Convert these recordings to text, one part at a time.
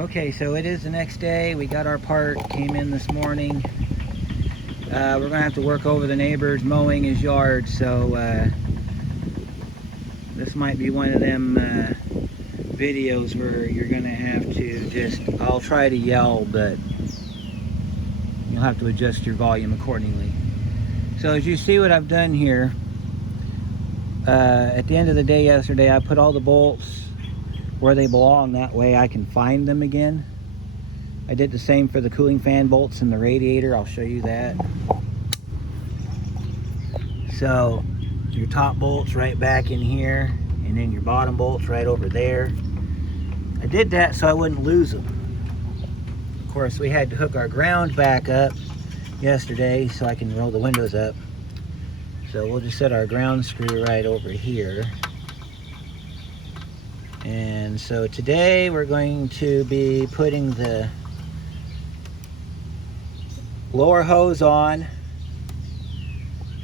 Okay, so it is the next day. We got our part, came in this morning. We're gonna have to work over the neighbor's mowing his yard, so this might be one of them videos where you're gonna have to just, I'll try to yell, but you'll have to adjust your volume accordingly. So as you see what I've done here, at the end of the day yesterday, I put all the bolts where they belong, that way I can find them again. I did the same for the cooling fan bolts and the radiator. I'll show you that. So your top bolts right back in here, and then your bottom bolts right over there. I did that so I wouldn't lose them. Of course, we had to hook our ground back up yesterday so I can roll the windows up. So we'll just set our ground screw right over here. And so today we're going to be putting the lower hose on,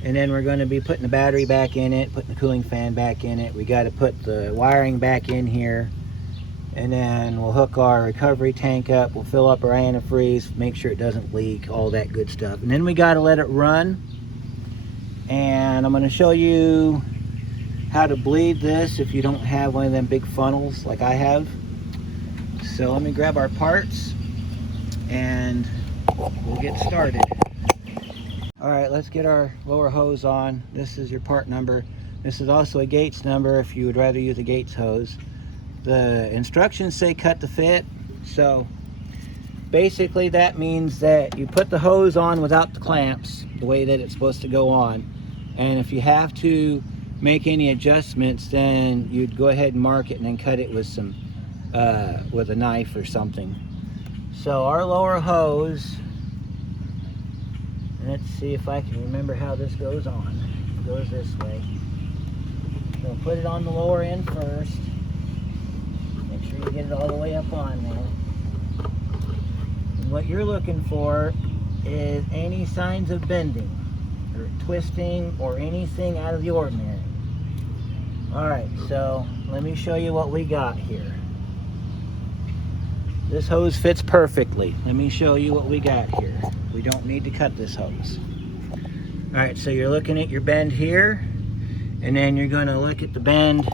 and then we're going to be putting the battery back in it, putting the cooling fan back in it. We got to put the wiring back in here, and then we'll hook our recovery tank up. We'll fill up our antifreeze, make sure it doesn't leak, all that good stuff. And then we got to let it run, and I'm going to show you how to bleed this if you don't have one of them big funnels like I have. So let me grab our parts and we'll get started. All right, let's get our lower hose on. This is your part number. This is also a Gates number if you would rather use a Gates hose. The instructions say cut to fit, so basically that means that you put the hose on without the clamps, the way that it's supposed to go on. And if you have to make any adjustments, then you'd go ahead and mark it and then cut it with some with a knife or something. So our lower hose, let's see if I can remember how this goes on. It goes this way. So put it on the lower end first. Make sure you get it all the way up on there. And what you're looking for is any signs of bending or twisting or anything out of the ordinary. Alright, so let me show you what we got here. This hose fits perfectly. Let me show you what we got here. We don't need to cut this hose. Alright, so you're looking at your bend here, and then you're going to look at the bend.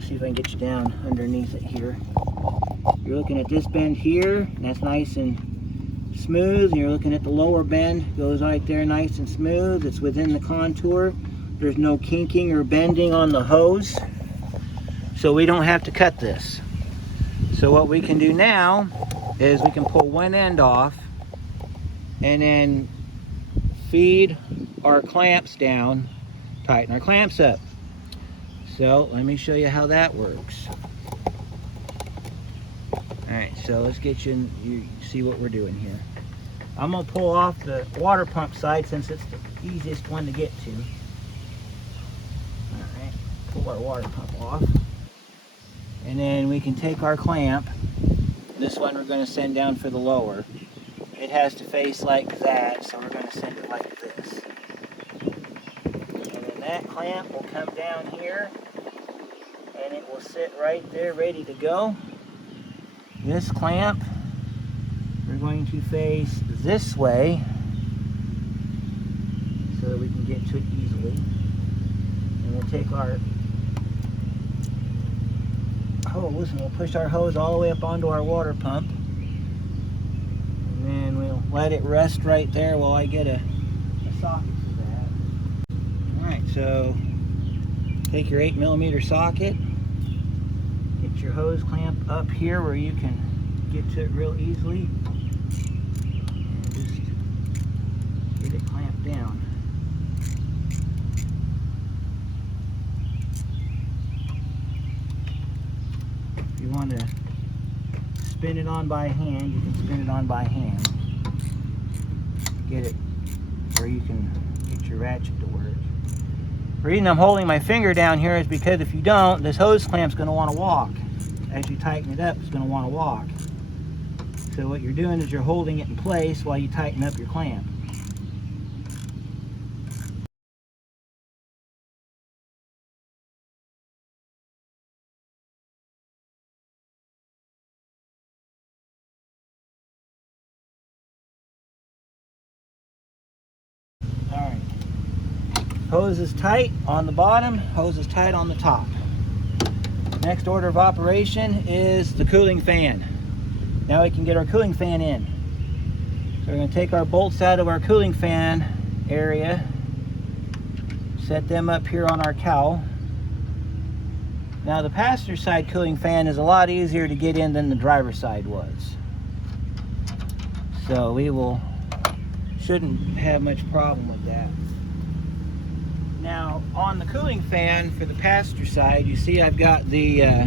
See if I can get you down underneath it here. You're looking at this bend here, and that's nice and smooth. And you're looking at the lower bend, goes right there nice and smooth. It's within the contour. There's no kinking or bending on the hose, so we don't have to cut this. So what we can do now is we can pull one end off and then feed our clamps down, tighten our clamps up. So let me show you how that works. Alright, so let's get you see what we're doing here. I'm going to pull off the water pump side since it's the easiest one to get to. Alright, pull our water pump off. And then we can take our clamp. This one we're going to send down for the lower. It has to face like that, so we're going to send it like this. And then that clamp will come down here, and it will sit right there ready to go. This clamp, we're going to face this way so that we can get to it easily. And we'll take our hose and we'll push our hose all the way up onto our water pump. And then we'll let it rest right there while I get a socket for that. Alright, so take your 8mm socket, get your hose clamp up here where you can get to it real easily, and just get it clamped down. If you want to spin it on by hand, you can spin it on by hand. Get it where you can get your ratchet to work. The reason I'm holding my finger down here is because if you don't, this hose clamp's going to want to walk. As you tighten it up, it's going to want to walk. So what you're doing is you're holding it in place while you tighten up your clamp. Hose is tight on the bottom, hose is tight on the top. Next order of operation is the cooling fan. Now we can get our cooling fan in. So we're going to take our bolts out of our cooling fan area, set them up here on our cowl. Now the passenger side cooling fan is a lot easier to get in than the driver side was. So we shouldn't have much problem with that. Now on the cooling fan for the passenger side, you see I've got the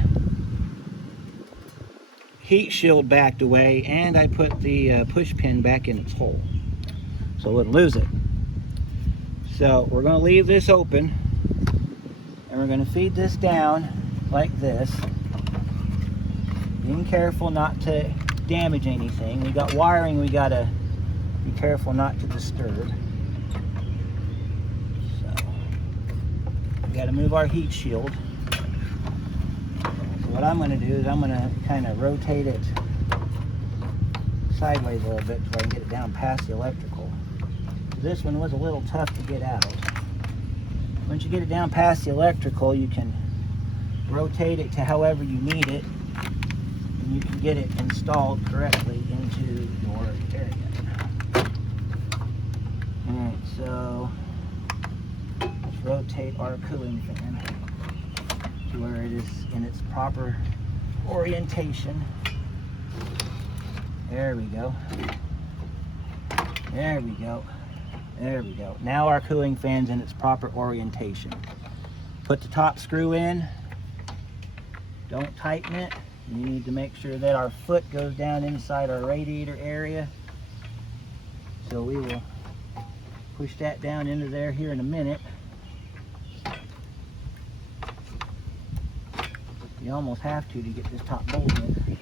heat shield backed away, and I put the push pin back in its hole so it wouldn't lose it. So we're going to leave this open, and we're going to feed this down like this, being careful not to damage anything. We got wiring we got to be careful not to disturb. We got to move our heat shield. So what I'm going to do is I'm going to kind of rotate it sideways a little bit so I can get it down past the electrical. This one was a little tough to get out. Once you get it down past the electrical, you can rotate it to however you need it, and you can get it installed correctly into your area. Alright, so rotate our cooling fan to where it is in its proper orientation. There we go. There we go. There we go. Now our cooling fan's in its proper orientation. Put the top screw in. Don't tighten it. You need to make sure that our foot goes down inside our radiator area. So we will push that down into there here in a minute. You almost have to get this top bolt in.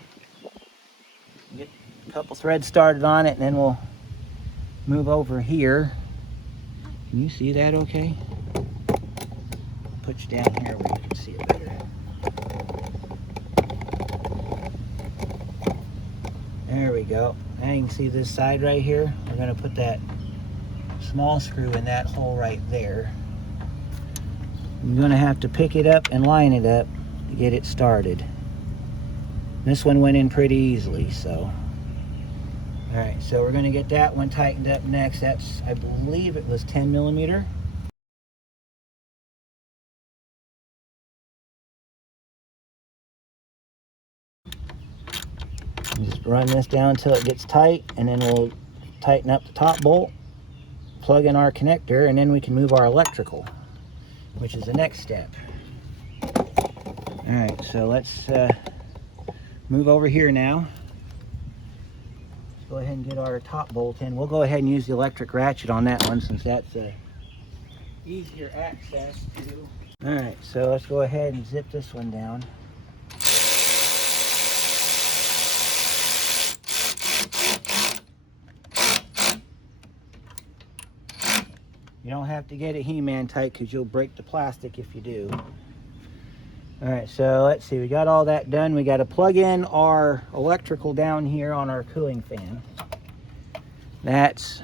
Get a couple threads started on it, and then we'll move over here. Can you see that okay? Put you down here where you can see it better. There we go. Now you can see this side right here. We're going to put that small screw in that hole right there. You're going to have to pick it up and line it up to get it started. This one went in pretty easily, so. Alright, so we're going to get that one tightened up next. That's, I believe it was 10 millimeter. Just run this down until it gets tight, and then we'll tighten up the top bolt, plug in our connector, and then we can move our electrical, which is the next step. Alright, so let's move over here now. Let's go ahead and get our top bolt in. We'll go ahead and use the electric ratchet on that one since that's easier access to. Alright, so let's go ahead and zip this one down. You don't have to get it He-Man tight because you'll break the plastic if you do. Alright, so let's see, we got all that done. We got to plug in our electrical down here on our cooling fan. Let's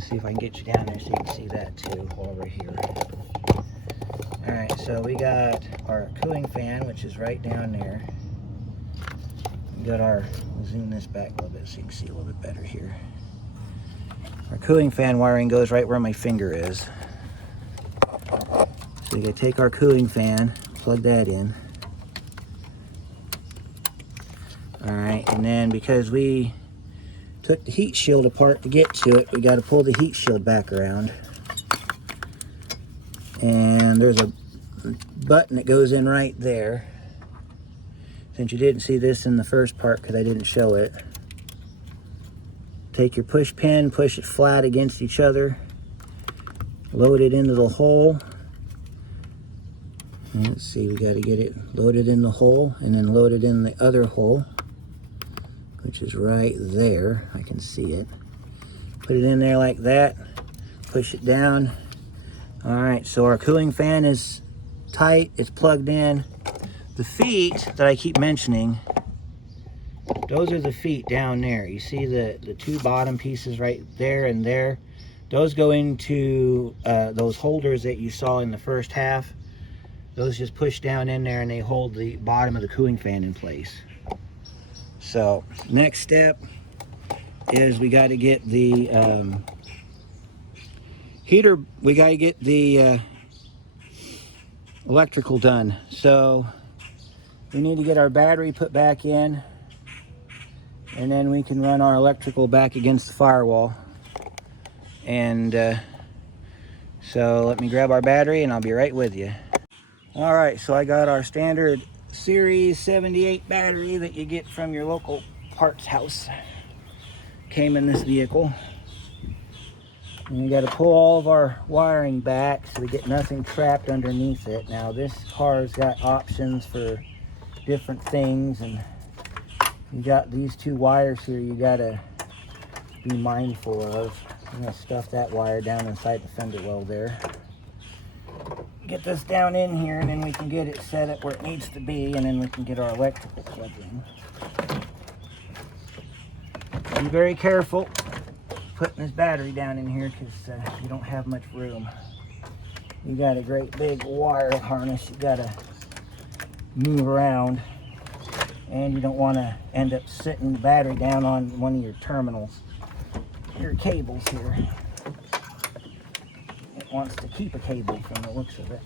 see if I can get you down there so you can see that too while we're here. Alright, so we got our cooling fan, which is right down there. We got our, we'll zoom this back a little bit so you can see a little bit better here. Our cooling fan wiring goes right where my finger is. So we gotta take our cooling fan, plug that in. Alright, and then because we took the heat shield apart to get to it, we gotta pull the heat shield back around. And there's a button that goes in right there. Since you didn't see this in the first part because I didn't show it. Take your push pin, push it flat against each other, load it into the hole. And let's see, we got to get it loaded in the hole and then load it in the other hole, which is right there. I can see it. Put it in there like that, push it down. All right, so our cooling fan is tight, it's plugged in. The feet that I keep mentioning, those are the feet down there. You see the two bottom pieces right there and there? Those go into those holders that you saw in the first half. Those just push down in there and they hold the bottom of the cooling fan in place. So next step is we got to get the heater, we got to get the electrical done. So we need to get our battery put back in, and then we can run our electrical back against the firewall. And so let me grab our battery and I'll be right with you. All right, so I got our standard Series 78 battery that you get from your local parts house. Came in this vehicle. And we got to pull all of our wiring back so we get nothing trapped underneath it. Now this car's got options for different things, and you got these two wires here you got to be mindful of. I'm going to stuff that wire down inside the fender well there. Get this down in here, and then we can get it set up where it needs to be, and then we can get our electrical plugged in. Be very careful putting this battery down in here, because you don't have much room. You got a great big wire harness you got to move around, and you don't want to end up sitting the battery down on one of your terminals, your cables here. It wants to keep a cable from the looks of it.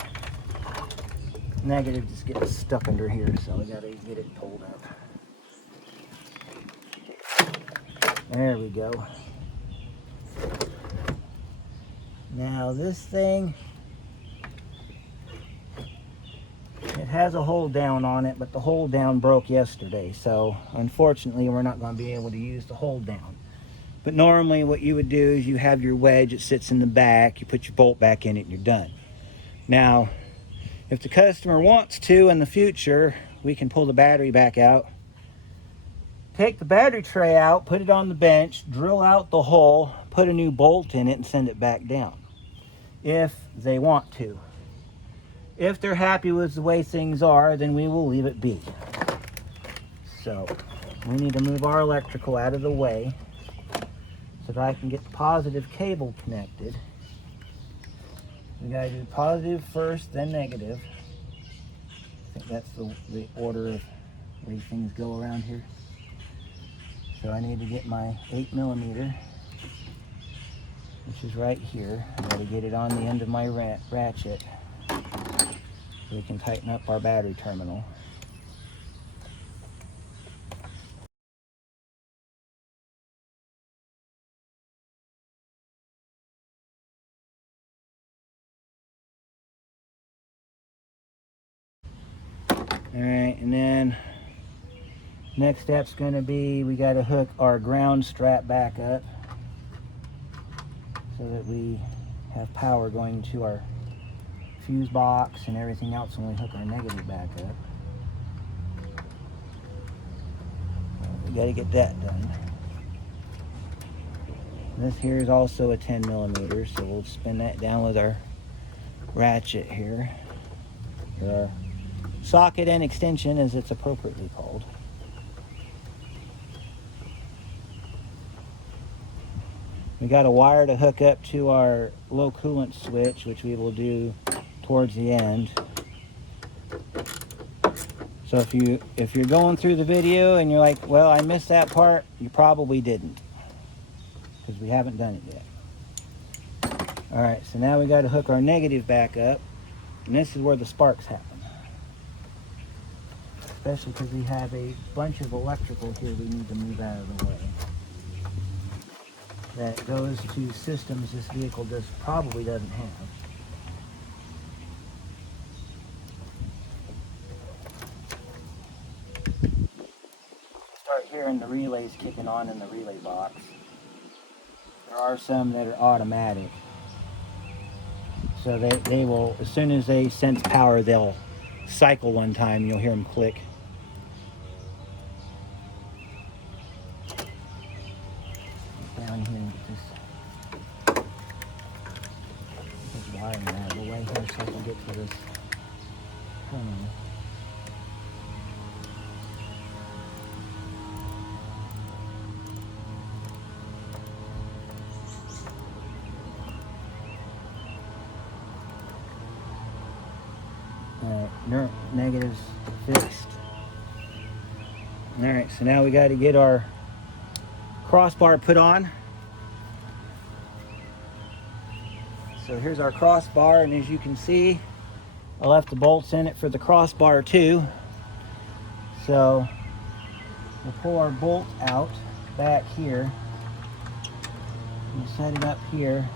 Negative just gets stuck under here, so we got to get it pulled up. There we go. Now this thing, it has a hold down on it, but the hold down broke yesterday, so unfortunately we're not going to be able to use the hold down. But normally what you would do is you have your wedge that sits in the back, you put your bolt back in it, and you're done. Now, if the customer wants to in the future, we can pull the battery back out, take the battery tray out, put it on the bench, drill out the hole, put a new bolt in it, and send it back down, if they want to. If they're happy with the way things are, then we will leave it be. So we need to move our electrical out of the way so that I can get the positive cable connected. We gotta do positive first, then negative. I think that's the order of way things go around here. So I need to get my 8mm, which is right here. I gotta get it on the end of my ratchet so we can tighten up our battery terminal. All right, and then next step's going to be we got to hook our ground strap back up so that we have power going to our fuse box and everything else when we hook our negative back up. So we got to get that done. This here is also a 10mm, so we'll spin that down with our ratchet here, or socket and extension as it's appropriately called. We got a wire to hook up to our low coolant switch, which we will do towards the end. So if you're going through the video and you're like, well, I missed that part, you probably didn't, because we haven't done it yet. All right, so now we got to hook our negative back up, and this is where the sparks happen. Especially because we have a bunch of electrical here we need to move out of the way. That goes to systems this vehicle probably doesn't have. Start hearing the relays kicking on in the relay box. There are some that are automatic. So they will, as soon as they sense power, they'll cycle one time, you'll hear them click. Down here and get this wiring out of the way here so I can get to this terminal. negatives fixed. All right, so now we got to get our crossbar put on. So here's our crossbar, and as you can see, I left the bolts in it for the crossbar too. So we'll pull our bolt out back here. We'll set it up here,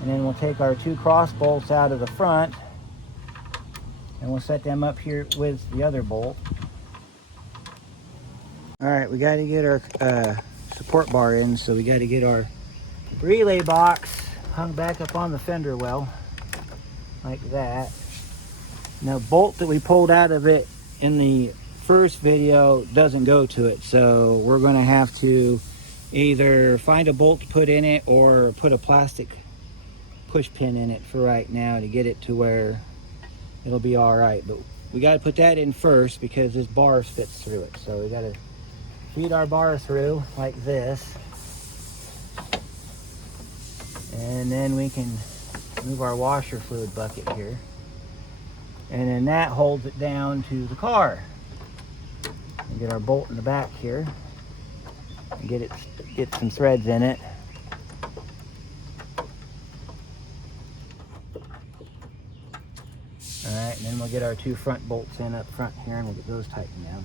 and then we'll take our two cross bolts out of the front, and we'll set them up here with the other bolt. All right, we got to get our support bar in, so we got to get our relay box hung back up on the fender well, like that. Now, bolt that we pulled out of it in the first video doesn't go to it, so we're going to have to either find a bolt to put in it or put a plastic push pin in it for right now to get it to where it'll be all right. But we got to put that in first because this bar fits through it. So we got to feed our bar through like this, and then we can move our washer fluid bucket here, and then that holds it down to the car. And get our bolt in the back here and get some threads in it. All right, and then we'll get our two front bolts in up front here, and we'll get those tightened down.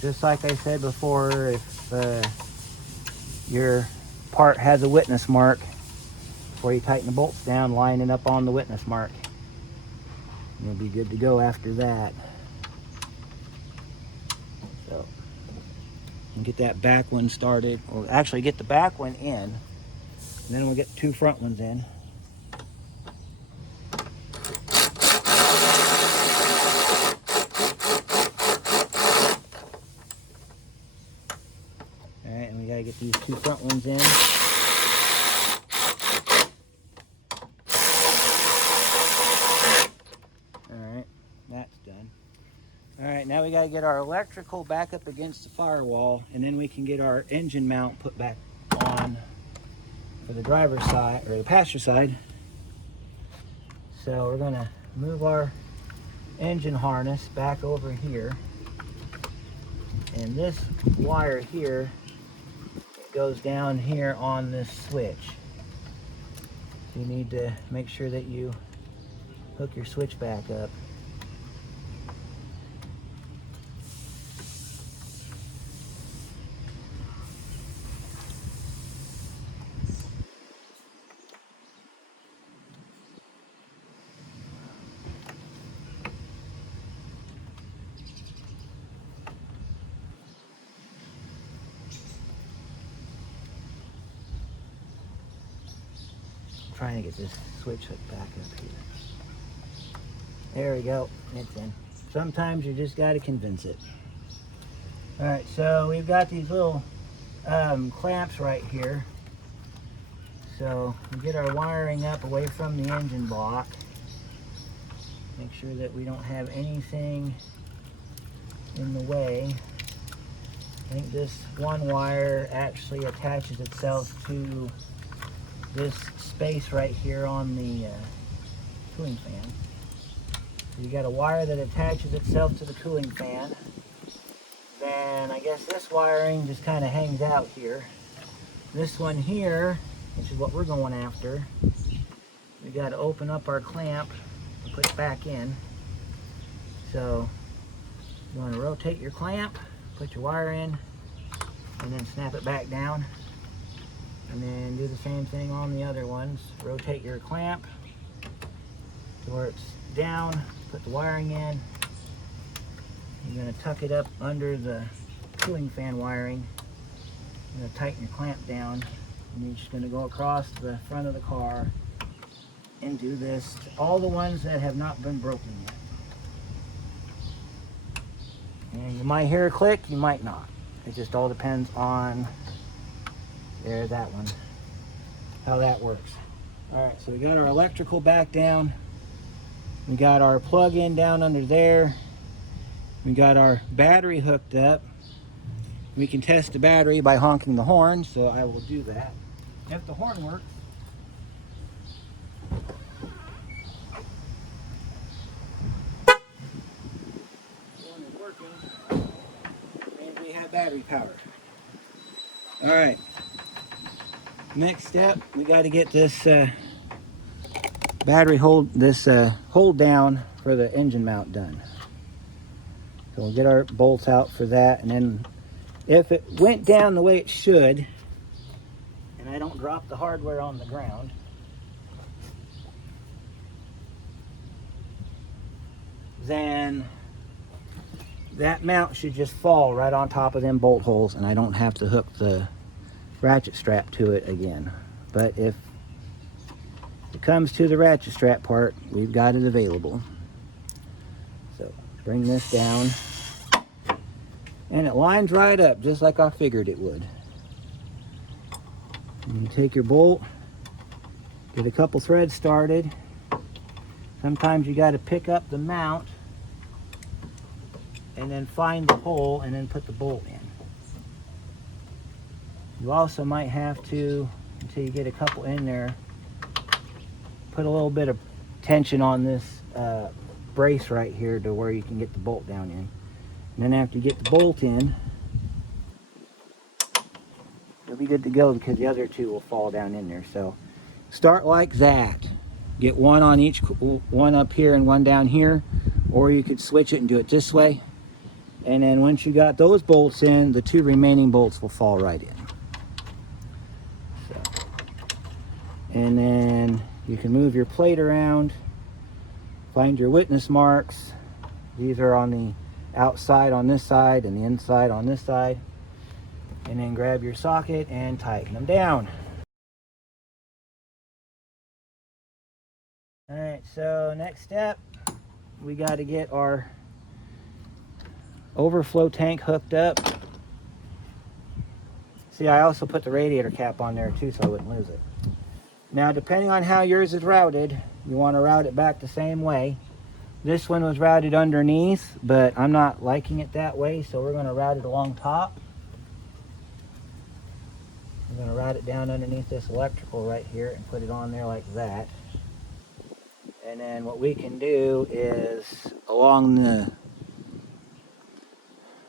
Just like I said before, if your part has a witness mark, before you tighten the bolts down, line it up on the witness mark. And you'll be good to go after that. So, and get that back one started, or actually get the back one in, and then we'll get the two front ones in. Alright, and we gotta get these two front ones in. Alright, that's done. Alright, now we gotta get our electrical back up against the firewall, and then we can get our engine mount put back on for the driver's side, or the passenger side. So we're gonna move our engine harness back over here, and this wire here goes down here on this switch. So you need to make sure that you hook your switch back up. Trying to get this switch hooked back up here. There we go, it's in. Sometimes you just got to convince it. All right, so we've got these little clamps right here. So we get our wiring up away from the engine block. Make sure that we don't have anything in the way. I think this one wire actually attaches itself to this space right here on the cooling fan. So you got a wire that attaches itself to the cooling fan. Then I guess this wiring just kind of hangs out here. This one here, which is what we're going after, we got to open up our clamp and put it back in. So you want to rotate your clamp, put your wire in, and then snap it back down. And then do the same thing on the other ones. Rotate your clamp to where it's down, put the wiring in. You're going to tuck it up under the cooling fan wiring. You're going to tighten your clamp down, and you're just going to go across the front of the car and do this to all the ones that have not been broken yet. And you might hear a click, you might not. It just all depends on there's that one, how that works. All right, so we got our electrical back down. We got our plug-in down under there. We got our battery hooked up. We can test the battery by honking the horn, so I will do that. If the horn works. one is working, means we have battery power. All right. Next step, we got to get this battery hold down for the engine mount done. So we'll get our bolts out for that, and then if it went down the way it should, and I don't drop the hardware on the ground, then that mount should just fall right on top of them bolt holes, and I don't have to hook the ratchet strap to it again. But if it comes to the ratchet strap part, we've got it available. So bring this down, and it lines right up just like I figured it would. And you take your bolt, get a couple threads started. Sometimes you got to pick up the mount and then find the hole and then put the bolt in. You also might have to, until you get a couple in there, put a little bit of tension on this brace right here to where you can get the bolt down in. And then after you get the bolt in, you'll be good to go, because the other two will fall down in there. So start like that. Get one on each, one up here and one down here, or you could switch it and do it this way. And then once you got those bolts in, the two remaining bolts will fall right in. So, and then you can move your plate around, find your witness marks. These are on the outside on this side and the inside on this side. And then grab your socket and tighten them down. All right, so next step, we got to get our overflow tank hooked up. See, I also put the radiator cap on there too, so I wouldn't lose it. Now, depending on how yours is routed, you want to route it back the same way. This one was routed underneath, but I'm not liking it that way, so we're going to route it along top. I'm going to route it down underneath this electrical right here and put it on there like that. And then what we can do is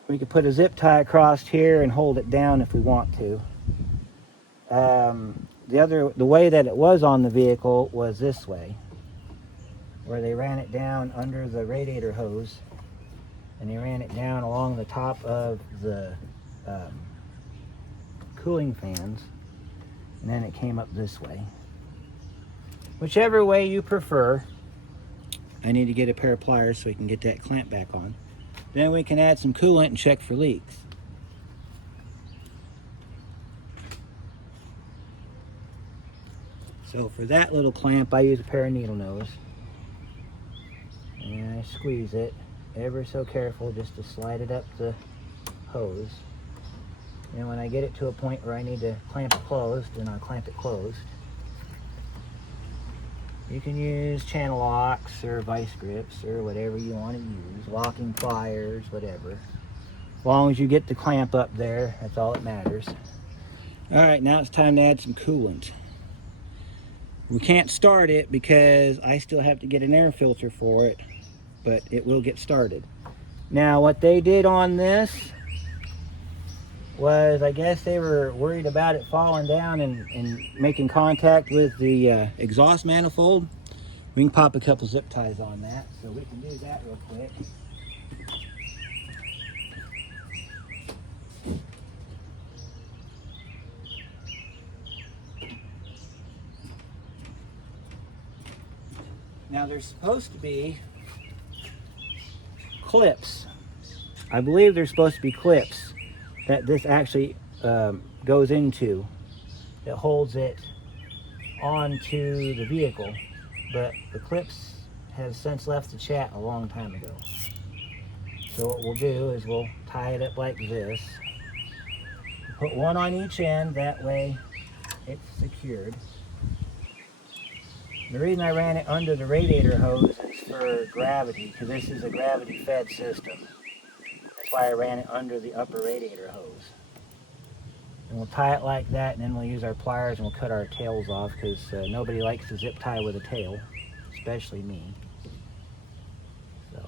we could put a zip tie across here and hold it down if we want to. The way that it was on the vehicle was this way, where they ran it down under the radiator hose, and they ran it down along the top of the cooling fans, and then it came up this way. Whichever way you prefer. I need to get a pair of pliers so we can get that clamp back on. Then we can add some coolant and check for leaks. So for that little clamp, I use a pair of needle nose. And I squeeze it ever so careful just to slide it up the hose. And when I get it to a point where I need to clamp it closed, then I'll clamp it closed. You can use channel locks or vice grips or whatever you want to use, locking pliers, whatever. As long as you get the clamp up there, that's all that matters. All right, now it's time to add some coolant. We can't start it because I still have to get an air filter for it, but it will get started. Now, what they did on this was, I guess they were worried about it falling down and making contact with the exhaust manifold. We can pop a couple zip ties on that, so we can do that real quick. Now there's supposed to be clips. I believe there's supposed to be clips that this actually goes into, that holds it onto the vehicle, but the clips have since left the chat a long time ago. So what we'll do is we'll tie it up like this, put one on each end, that way it's secured. The reason I ran it under the radiator hose is for gravity, because this is a gravity fed system. That's why I ran it under the upper radiator hose. And we'll tie it like that, and then we'll use our pliers and we'll cut our tails off, because nobody likes to zip tie with a tail, especially me. So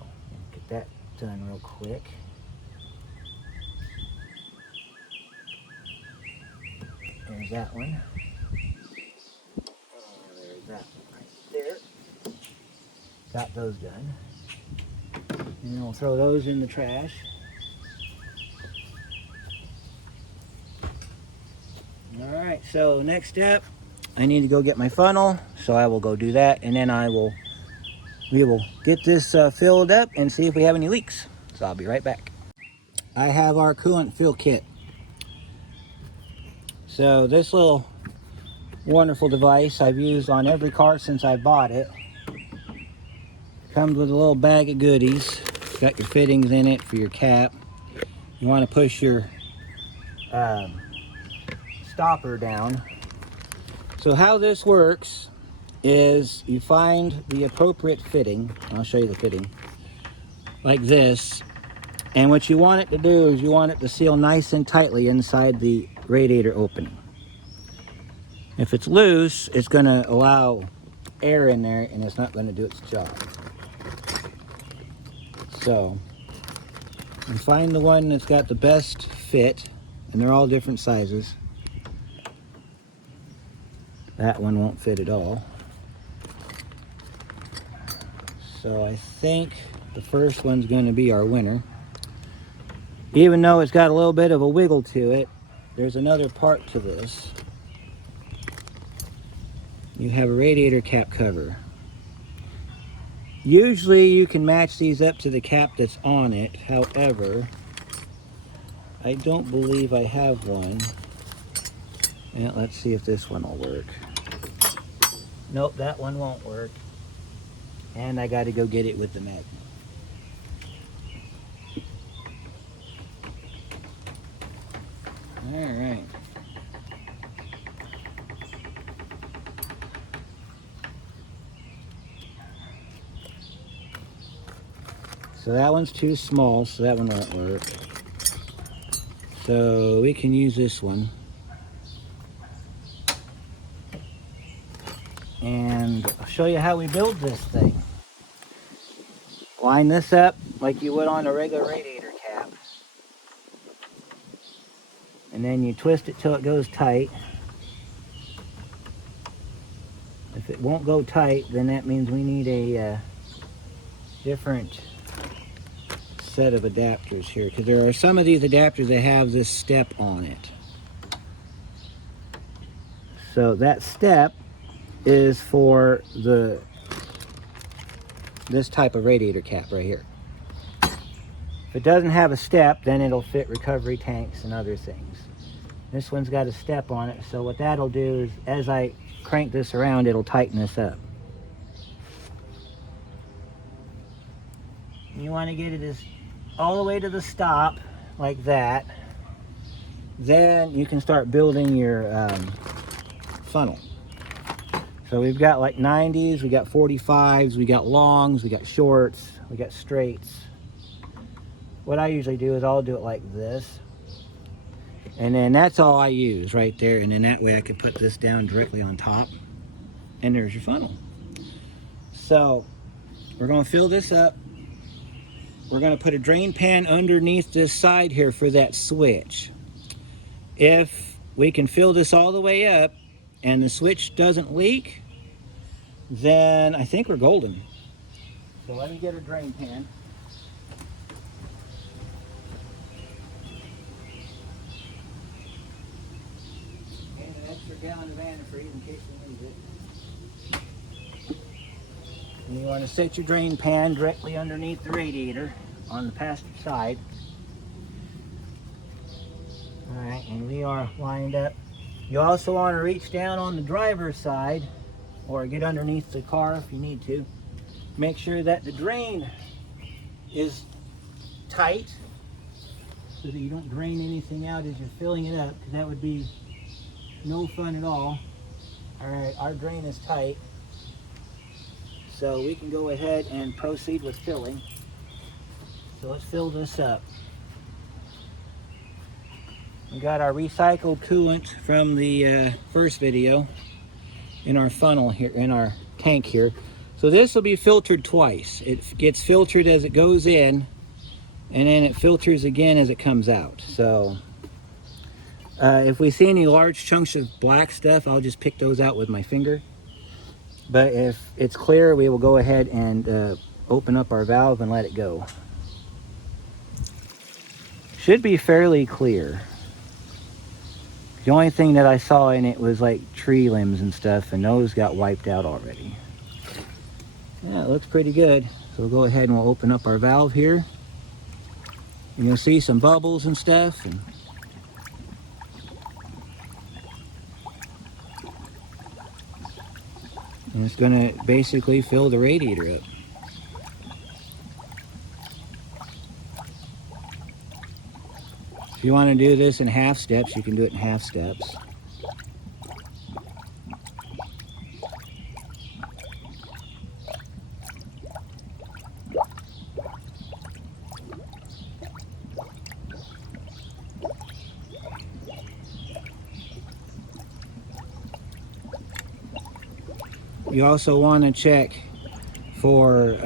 get that done real quick. There's that one. There's that one right there. Got those done. And then we'll throw those in the trash. Alright, so next step, I need to go get my funnel, so I will go do that, and then we will get this filled up and see if we have any leaks. So I'll be right back. I have our coolant fill kit. So this little wonderful device I've used on every car since I bought it. Comes with a little bag of goodies. Got your fittings in it for your cap. You want to push your stopper down. So how this works is you find the appropriate fitting. I'll show you the fitting. Like this. And what you want it to do is you want it to seal nice and tightly inside the radiator opening. If it's loose, it's going to allow air in there and it's not going to do its job. So, you find the one that's got the best fit, and they're all different sizes. That one won't fit at all. So I think the first one's going to be our winner. Even though it's got a little bit of a wiggle to it, there's another part to this. You have a radiator cap cover. Usually you can match these up to the cap that's on it. However, I don't believe I have one. And let's see if this one will work. Nope, that one won't work. And I got to go get it with the magnet. All right. So that one's too small, so that one won't work. So we can use this one. And I'll show you how we build this thing. Line this up like you would on a regular radiator cap. And then you twist it till it goes tight. If it won't go tight, then that means we need a different set of adapters here, because there are some of these adapters that have this step on it. So that step is for this type of radiator cap right here. If it doesn't have a step, then it'll fit recovery tanks and other things. This one's got a step on it, so what that'll do is as I crank this around, it'll tighten this up. You want to get it all the way to the stop like that. Then you can start building your funnel. So we've got like 90s, we got 45s, we got longs, we got shorts, we got straights. What I usually do is I'll do it like this. And then that's all I use right there. And then that way I can put this down directly on top. And there's your funnel. So we're going to fill this up. We're going to put a drain pan underneath this side here for that switch. If we can fill this all the way up and the switch doesn't leak, then I think we're golden. So let me get a drain pan. And an extra gallon of antifreeze in case we need it. And you want to set your drain pan directly underneath the radiator on the passenger side. Alright, and we are lined up. You also want to reach down on the driver's side or get underneath the car if you need to. Make sure that the drain is tight so that you don't drain anything out as you're filling it up, because that would be no fun at all. Alright, our drain is tight, so we can go ahead and proceed with filling. So let's fill this up. We got our recycled coolant from the first video in our funnel here, in our tank here. So this will be filtered twice. It gets filtered as it goes in, and then it filters again as it comes out. So if we see any large chunks of black stuff, I'll just pick those out with my finger. But if it's clear, we will go ahead and open up our valve and let it go. Should be fairly clear. The only thing that I saw in it was like tree limbs and stuff, and those got wiped out already. Yeah, it looks pretty good. So we'll go ahead and we'll open up our valve here. And you'll see some bubbles and stuff. And it's going to basically fill the radiator up. If you want to do this in half steps, you can do it in half steps. You also want to check for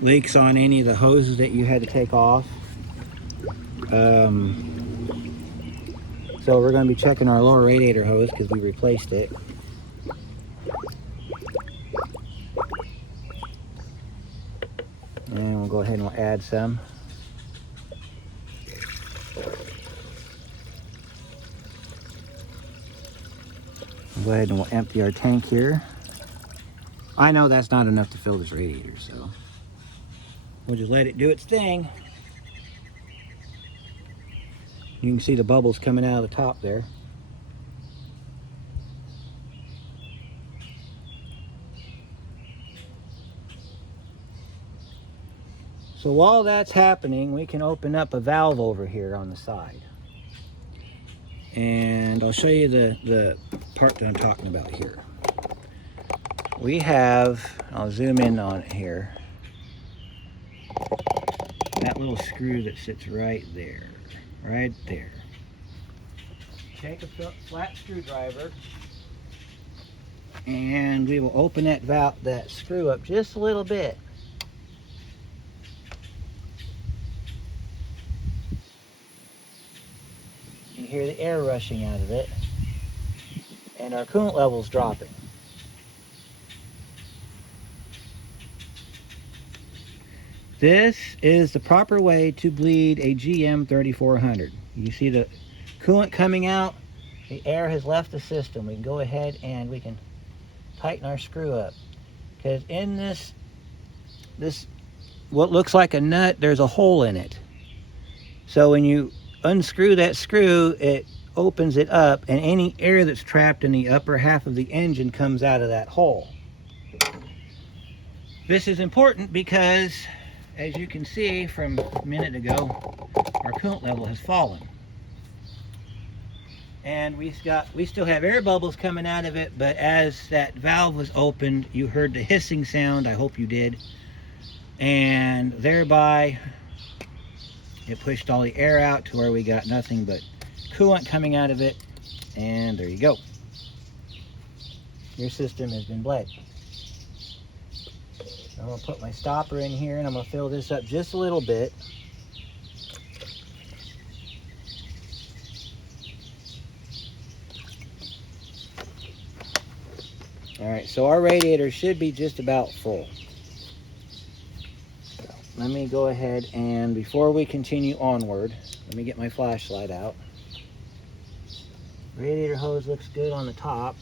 leaks on any of the hoses that you had to take off. So we're going to be checking our lower radiator hose because we replaced it. And we'll go ahead and we'll add some. We'll go ahead and we'll empty our tank here. I know that's not enough to fill this radiator, so we'll just let it do its thing. You can see the bubbles coming out of the top there. So while that's happening, we can open up a valve over here on the side. And I'll show you the part that I'm talking about here. We have, I'll zoom in on it here, that little screw that sits right there. Right there. Take a flat screwdriver and we will open that screw up just a little bit. You hear the air rushing out of it, and our coolant level's dropping. This is the proper way to bleed a GM 3400. You see the coolant coming out, the air has left the system. We can go ahead and we can tighten our screw up. Because in this what looks like a nut, there's a hole in it. So when you unscrew that screw, it opens it up, and any air that's trapped in the upper half of the engine comes out of that hole. This is important because, as you can see from a minute ago, our coolant level has fallen. And we still have air bubbles coming out of it, but as that valve was opened, you heard the hissing sound, I hope you did, and thereby it pushed all the air out to where we got nothing but coolant coming out of it, and there you go. Your system has been bled. I'm going to put my stopper in here and I'm going to fill this up just a little bit. Alright, so our radiator should be just about full. So let me go ahead and, before we continue onward, let me get my flashlight out. Radiator hose looks good on the top.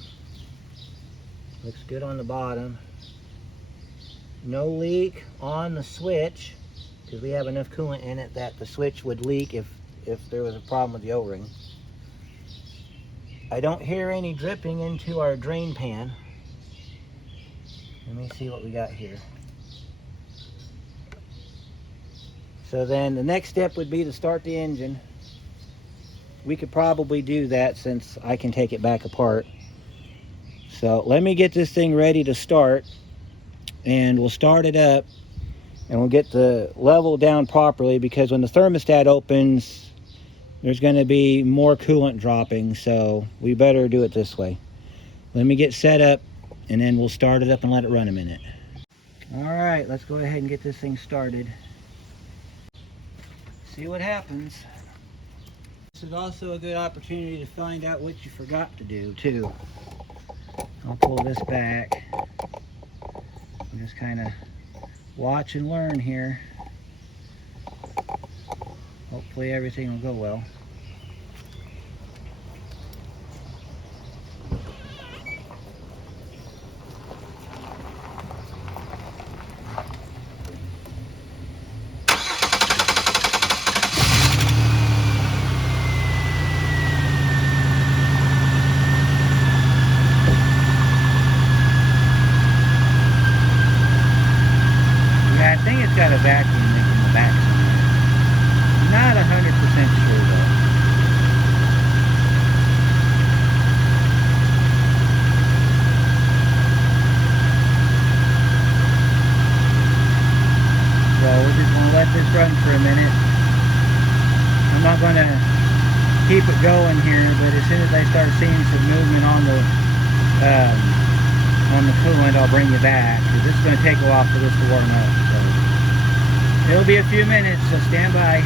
Looks good on the bottom. No leak on the switch, because we have enough coolant in it that the switch would leak if there was a problem with the O-ring. I don't hear any dripping into our drain pan. Let me see what we got here. So then the next step would be to start the engine. We could probably do that since I can take it back apart. So let me get this thing ready to start, and we'll start it up and we'll get the level down properly, because when the thermostat opens, there's going to be more coolant dropping, so we better do it this way. Let me get set up and then we'll start it up and let it run a minute. All right, let's go ahead and get this thing started. See what happens. This is also a good opportunity to find out what you forgot to do too. I'll pull this back and just kind of watch and learn here. Hopefully everything will go well. Yeah, I think it's got a vacuum leak in the back somewhere. Not 100% sure though. So we're just going to let this run for a minute. I'm not going to keep it going here, but as soon as I start seeing some movement on the coolant, I'll bring you back, because this is going to take a while for this to warm up. So it'll be a few minutes, so stand by.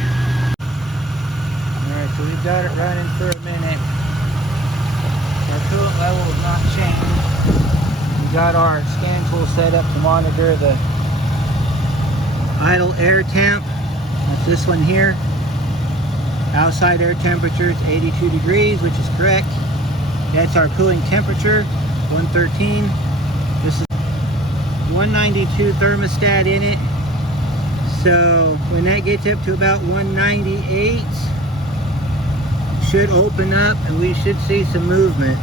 Alright, so we've got it running for a minute. Our coolant level has not changed. We got our scan tool set up to monitor the idle air temp. That's this one here. Outside air temperature is 82 degrees, which is correct. That's our cooling temperature, 113. This is 192 thermostat in it. So when that gets up to about 198, it should open up and we should see some movement.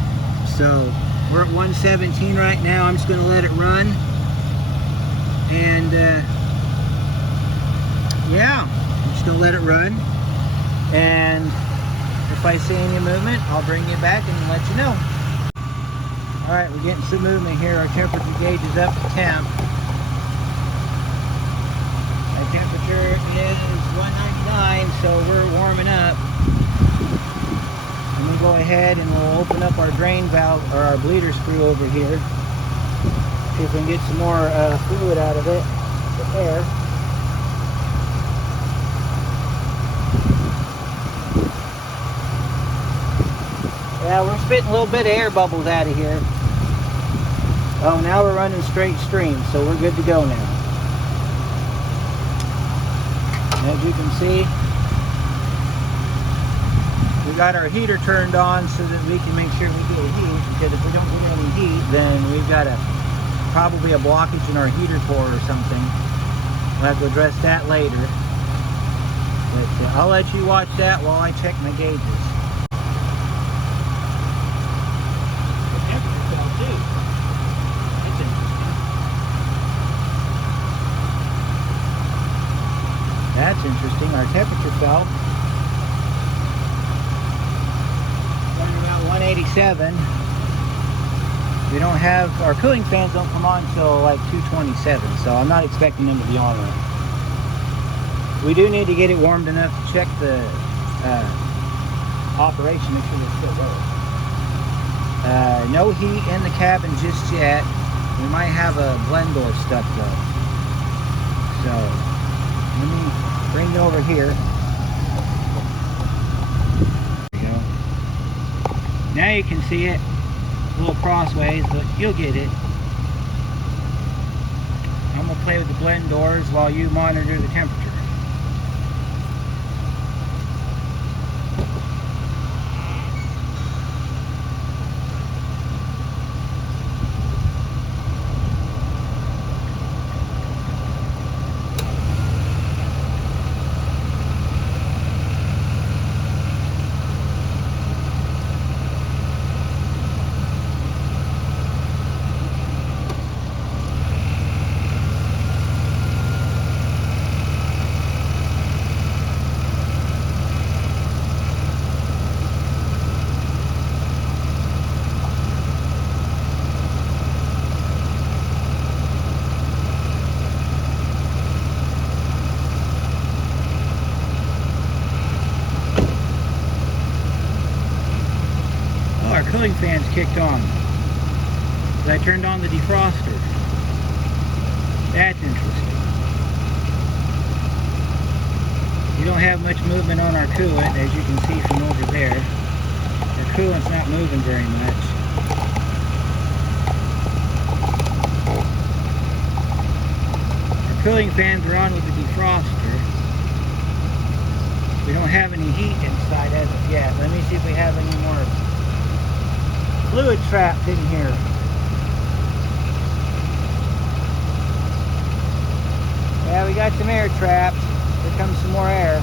So we're at 117 right now. I'm just going to let it run. And yeah, I'm just going to let it run. And if I see any movement, I'll bring you back and let you know. Alright, we're getting some movement here. Our temperature gauge is up to temp. Our temperature is 199, so we're warming up. And we'll go ahead and we'll open up our drain valve, or our bleeder screw over here. See if we can get some more fluid out of it, the air. Yeah, we're spitting a little bit of air bubbles out of here. Oh, now we're running straight stream, so we're good to go now. As you can see, we got our heater turned on so that we can make sure we get heat, because if we don't get any heat, then we've got probably a blockage in our heater core or something. We'll have to address that later. But I'll let you watch that while I check my gauges. That's interesting. Our temperature fell. Running around 187. We don't have, our cooling fans don't come on until like 227, so I'm not expecting them to be on there. We do need to get it warmed enough to check the operation, make sure it's still going. No heat in the cabin just yet. We might have a blend door stuck though. So let me bring it over here. There we go. Now you can see it a little crossways, but you'll get it. I'm going to play with the blend doors while you monitor the temperature. Cooling fans kicked on. I turned on the defroster. That's interesting. You don't have much movement on our coolant, as you can see from over there. Our coolant's not moving very much. Our cooling fans are on with the defroster. We don't have any heat inside as of yet. Let me see if we have any more fluid trapped in here. Yeah, we got some air trapped. Here comes some more air.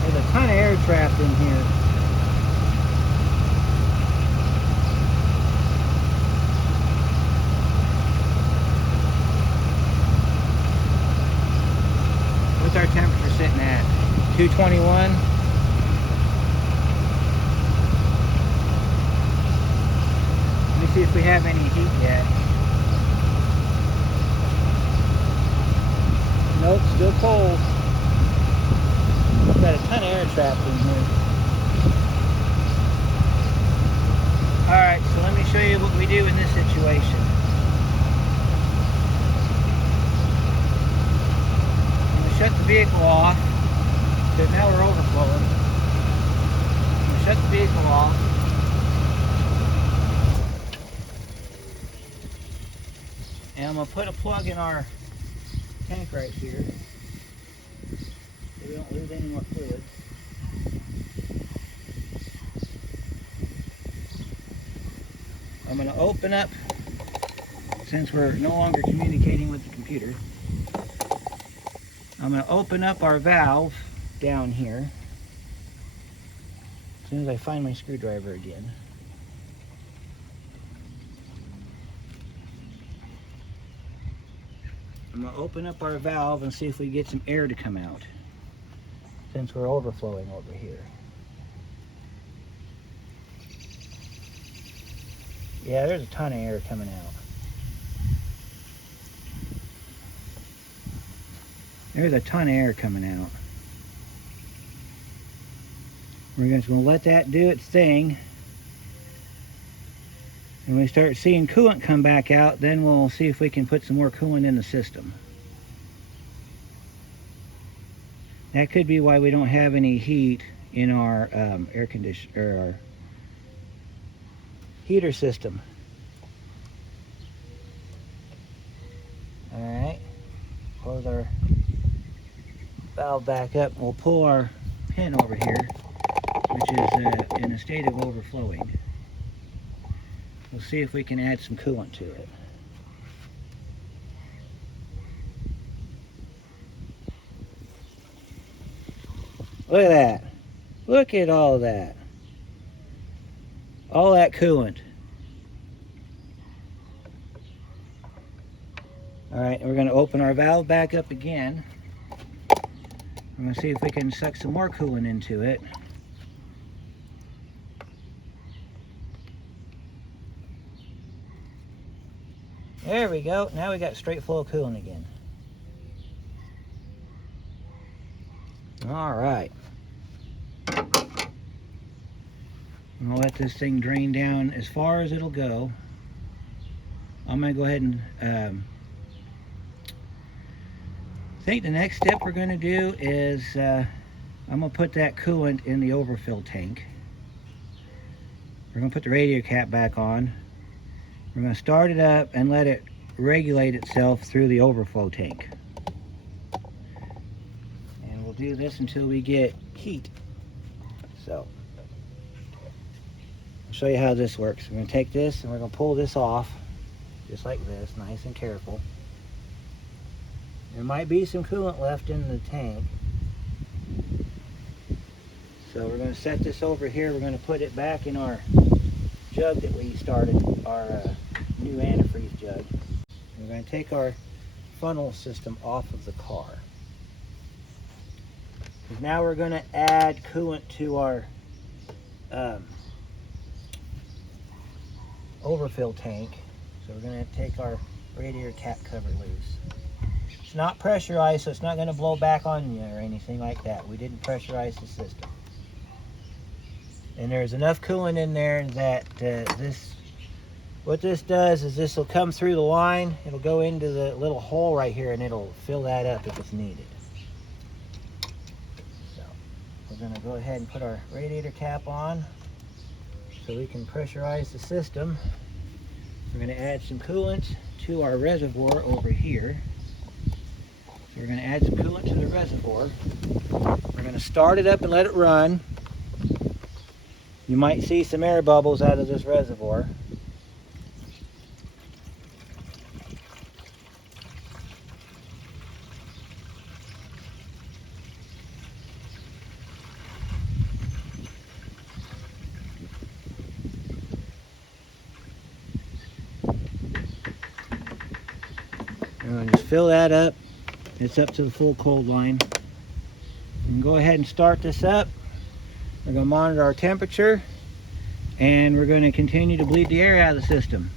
There's a ton of air trapped in here. What's our temperature sitting at? 221. Let me see if we have any heat yet. Nope, still cold. We've got a ton of air trapped in here. Alright, so let me show you what we do in this situation. Shut the vehicle off, because now we're overflowing. Shut the vehicle off. And I'm going to put a plug in our tank right here, so we don't lose any more fluid. I'm going to open up, since we're no longer communicating with the computer, I'm going to open up our valve down here as soon as I find my screwdriver again. I'm going to open up our valve and see if we get some air to come out, since we're overflowing over here. Yeah, there's a ton of air coming out. There's a ton of air coming out. We're just going to let that do its thing. And when we start seeing coolant come back out, then we'll see if we can put some more coolant in the system. That could be why we don't have any heat in our air conditioner, or our heater system. Alright, close our valve back up. We'll pull our pin over here, which is in a state of overflowing. We'll see if we can add some coolant to it. Look at that. Look at all that. All that coolant. Alright, we're going to open our valve back up again. I'm going to see if we can suck some more coolant into it. There we go. Now we got straight flow of coolant again. Alright. I'm going to let this thing drain down as far as it'll go. I'm going to go ahead and I think the next step we're going to do is I'm going to put that coolant in the overfill tank. We're going to put the radiator cap back on. We're going to start it up and let it regulate itself through the overflow tank. And we'll do this until we get heat. So, I'll show you how this works. We're going to take this and we're going to pull this off, just like this, nice and careful. There might be some coolant left in the tank. So we're going to set this over here. We're going to put it back in our jug that we started, our new antifreeze jug. We're going to take our funnel system off of the car. Now we're going to add coolant to our overfill tank. So we're going to take our radiator cap cover loose. not pressurized, so it's not going to blow back on you or anything like that. We didn't pressurize the system. And there's enough coolant in there that what this does is this will come through the line. It'll go into the little hole right here and it'll fill that up if it's needed. So we're going to go ahead and put our radiator cap on so we can pressurize the system. We're going to add some coolant to our reservoir over here. So we're going to add some coolant to the reservoir. We're going to start it up and let it run. You might see some air bubbles out of this reservoir. And just fill that up. It's up to the full cold line. And go ahead and start this up. We're going to monitor our temperature, and we're going to continue to bleed the air out of the system.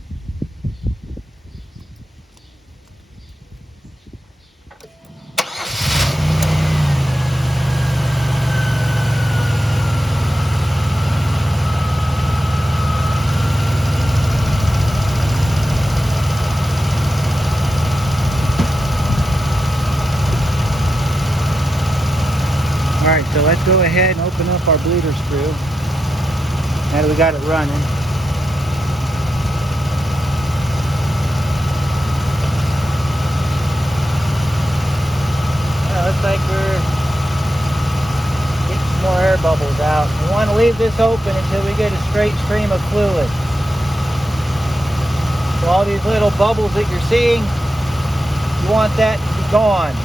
Alright, so let's go ahead and open up our bleeder screw. Now that we got it running. Looks like we're getting some more air bubbles out. We want to leave this open until we get a straight stream of fluid. So all these little bubbles that you're seeing, you want that to be gone.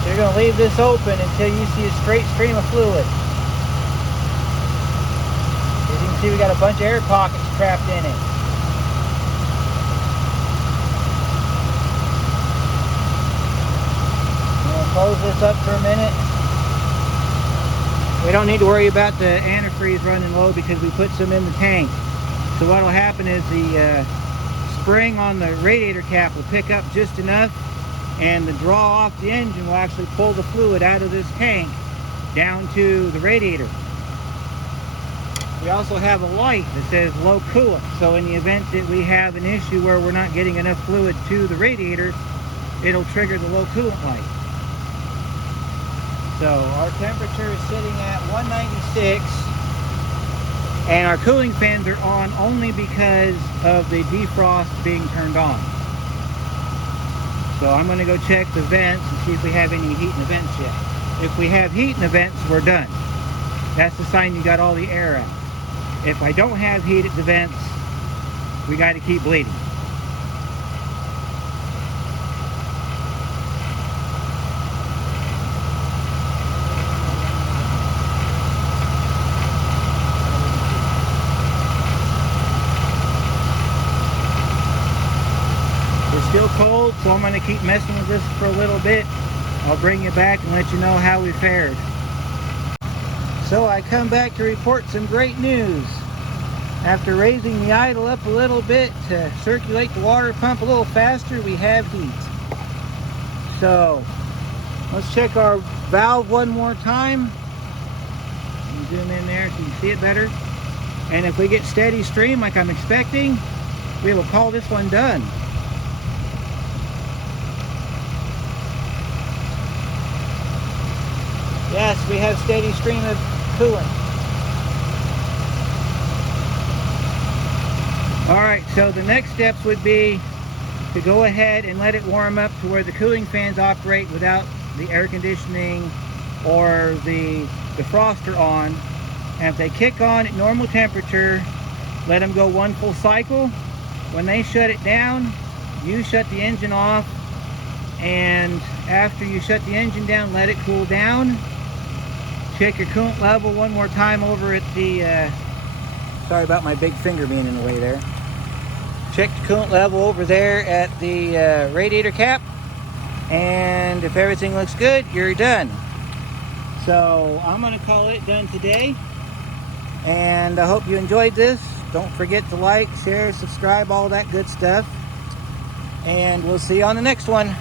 So you're going to leave this open until you see a straight stream of fluid. As you can see, we got a bunch of air pockets trapped in it. I'm going to close this up for a minute. We don't need to worry about the antifreeze running low because we put some in the tank. So what will happen is the spring on the radiator cap will pick up just enough, and the draw off the engine will actually pull the fluid out of this tank down to the radiator. We also have a light that says low coolant, so in the event that we have an issue where we're not getting enough fluid to the radiator, it'll trigger the low coolant light. So our temperature is sitting at 196, and our cooling fans are on only because of the defrost being turned on. So I'm going to go check the vents and see if we have any heat in the vents yet. If we have heat in the vents, we're done. That's the sign you got all the air out. If I don't have heat at the vents, we got to keep bleeding. Still cold, so I'm going to keep messing with this for a little bit. I'll bring you back and let you know how we fared. So I come back to report some great news. After raising the idle up a little bit to circulate the water pump a little faster, we have heat. So let's check our valve one more time. Let me zoom in there so you can see it better. And if we get steady stream like I'm expecting, we will call this one done. Yes, we have steady stream of coolant. Alright, so the next steps would be to go ahead and let it warm up to where the cooling fans operate without the air conditioning or the defroster on. And if they kick on at normal temperature, let them go one full cycle. When they shut it down, you shut the engine off, and after you shut the engine down, let it cool down. Check your coolant level one more time over at the, sorry about my big finger being in the way there. Check the coolant level over there at the radiator cap, and if everything looks good, you're done. So I'm going to call it done today, and I hope you enjoyed this. Don't forget to like, share, subscribe, all that good stuff, and we'll see you on the next one.